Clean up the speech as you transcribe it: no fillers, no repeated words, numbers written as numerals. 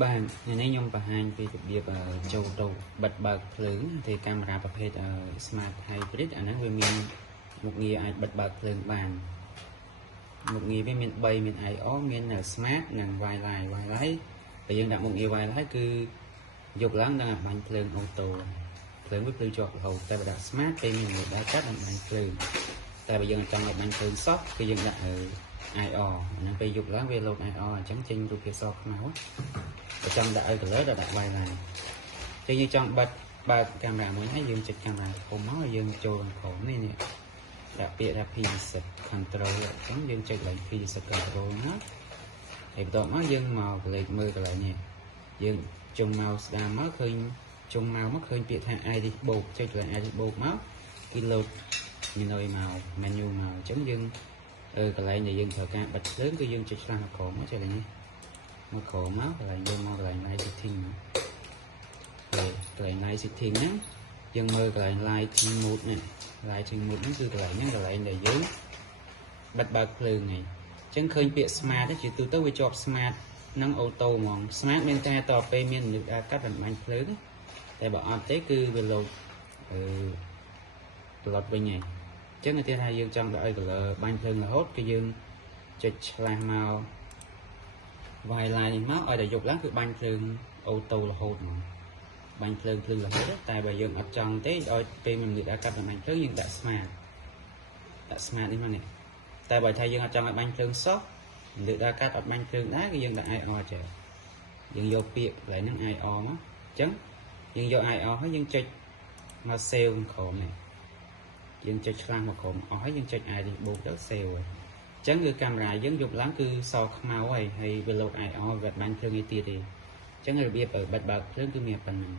Bạn ngày nay nhung và hai về việc châu đầu bật bật lớn thì cameraประเภท smart hybrid อันนั้นវាមានមុខងារអាចបិទបើកភ្លើងបានមុខងារវាមាន3មាន IO មាន smart និង wireless តែយើងដាក់មុខងារ wireless គឺយកឡើងដល់បាញ់ភ្លើងអូតូភ្លើងវាភ្លឺជាប់រហូតតែបើដាក់ smart ពេលមានមួយដែរកាត់ដល់បាញ់ភ្លើងតែបើយើងចង់ឲ្យបាញ់ភ្លើងសោះគឺយើងដាក់IO អាហ្នឹងពេលយកឡើងវាលោត IO អញ្ចឹងចេញរូបភាពសខ្មៅចង់ដាក់ឲ្យ color ដល់ដាក់ wireless ចឹងយើងចង់បិទបើកកាមេរ៉ាមួយហើយយើងចុចកាមេរ៉ាធំមកយើងចូលក្នុងនេះដាក់ពាក្យថា preset control អញ្ចឹងយើងចុចឡើង preset control ណាហើយបន្ទាប់មកយើងមកកលេចមើលកន្លែងនេះយើងចុង mouse ស្ដាមមកឃើញចុង mouse មកឃើញពាក្យថា edit box ចុចលើ edit box មកគឺ load menu មក menu មកអញ្ចឹងយើងកន្លែងដែលយើងត្រូវការបិទភ្លើងគឺយើងចុចឆ្លាស់មកក្រោមមកចុចឡើងនេះមកក្រោមមកកន្លែងយើងមកកន្លែង light setting កន្លែង light setting ហ្នឹងយើងមើលកន្លែង lighting mode នេះ lighting mode ហ្នឹងគឺកន្លែងហ្នឹងកន្លែងដែលយើងបិទបើកភ្លើងហ្នឹងអញ្ចឹងឃើញពាក្យ smart ជាទូទៅវាជាប់ smart នឹងអូតូហ្មង smart មានតែតទៅពេលមានមនុស្សដើរកាត់បំបញ្ញភ្លើងតែបើអត់ទេគឺវាលោតត្រឡប់វិញហើយអញ្ចឹងគេថាយើងចង់ដាក់ឲ្យ color បាញ់ភ្លើងរហូតគឺយើងចុចឆ្លាស់មក wireless នេះមកឲ្យតែយកឡើងគឺបាញ់ភ្លើងអូតូរហូតហ្មងបាញ់ភ្លើងរហូតតែបើយើងអត់ចង់ទេឲ្យពេលមានមនុស្សដើរកាត់បំបញ្ញភ្លើងយើងដាក់ smart នេះមកនេះតែបើថាយើងអត់ចង់ឲ្យបាញ់ភ្លើងសោះមនុស្សដើរកាត់អត់បាញ់ភ្លើងដែរគឺយើងដាក់ IO ចេះយើងយកពាក្យកន្លែងហ្នឹង IO មកអញ្ចឹងយើងយក IO ហើយយើងចុចមក save ក្រោមនេះយើងចុចឆ្លាស់មកក្រោមអស់ហើយយើងចុច edit box ទៅ save ហើយអញ្ចឹងគឺកាមេរ៉ាយើងយកឡើងគឺសខ្មៅហើយវាលោត IO វាបាញ់ភ្លើងឯទៀតទេអញ្ចឹងរបៀបបិទបើកភ្លើងគឺមានប៉ុណ្ណឹង